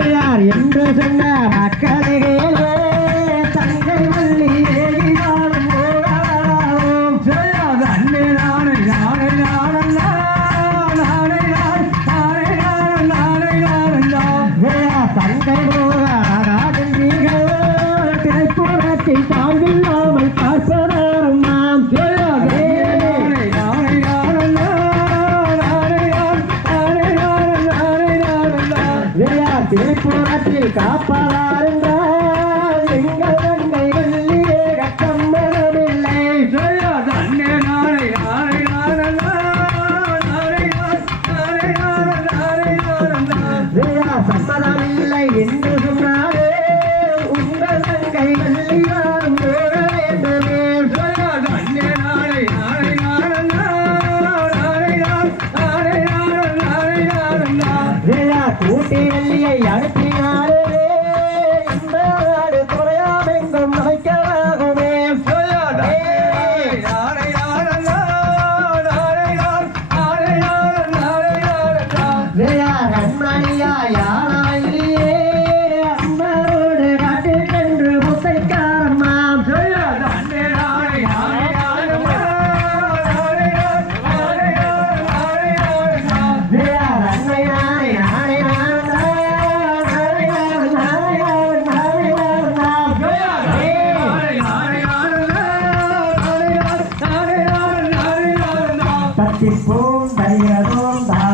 பெரியார் என்று சொன்ன மக்கள் திருப்புறத்தில் திரைப்புறத்தில் காப்பதாருங்கள் எங்கள் தங்கை வள்ளியே கட்டம்பரமில்லை வேளார் சம்மதமில்லை என்று வேளார் கூட்டி வெள்ளியை அனுப்பினாரே தட்டி போம் தைரதோம் தான்